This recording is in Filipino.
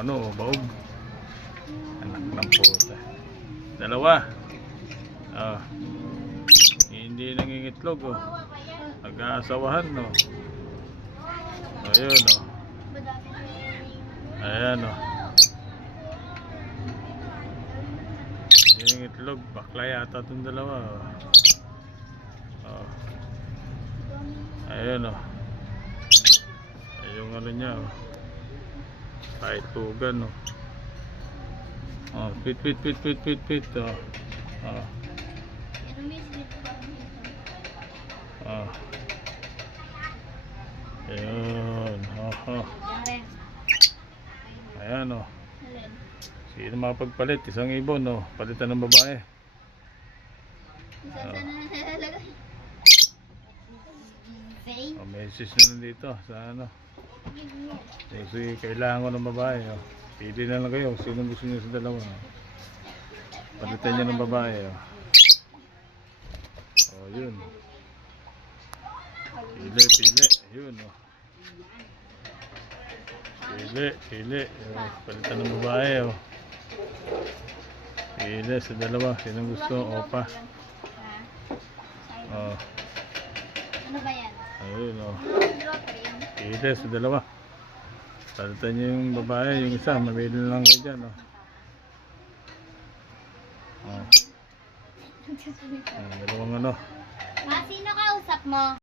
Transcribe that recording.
ano, baog. Anak ng puta. Dalawa. Oh. Hindi nangingitlog, oh. Nag-aasawahan, no. Ayun, oh. Ayan, oh. Hindi nangingitlog. Bakla yata itong dalawa, oh. Oh. Ayun, oh. Yung ano niya, oh. Kahit tugan, oh. Oh, pit, oh. Oh. Oh. Ayun, oh. Ayan, oh. Sino makapagpalit? Isang ibon, oh. Palitan ng babae. Oh, message na nandito sa ano. Kasi kailangan ko ng babae, oh. Pili na lang kayo sino gusto niyo sa dalawa. Palitan niyo ng babae, oh. Oh, yun. Pili. Yun, oh. Pili. Oh, palitan ng babae, oh. Pili sa dalawa. Sino gusto? Opa. Oh. Ano ba yan? Ayun, oh. Pili sa dalawa. Palitan niyo yung babae, yung isa. Mamili na lang kayo dyan, oh. Oh. Dalawang ano. Sino kausap mo?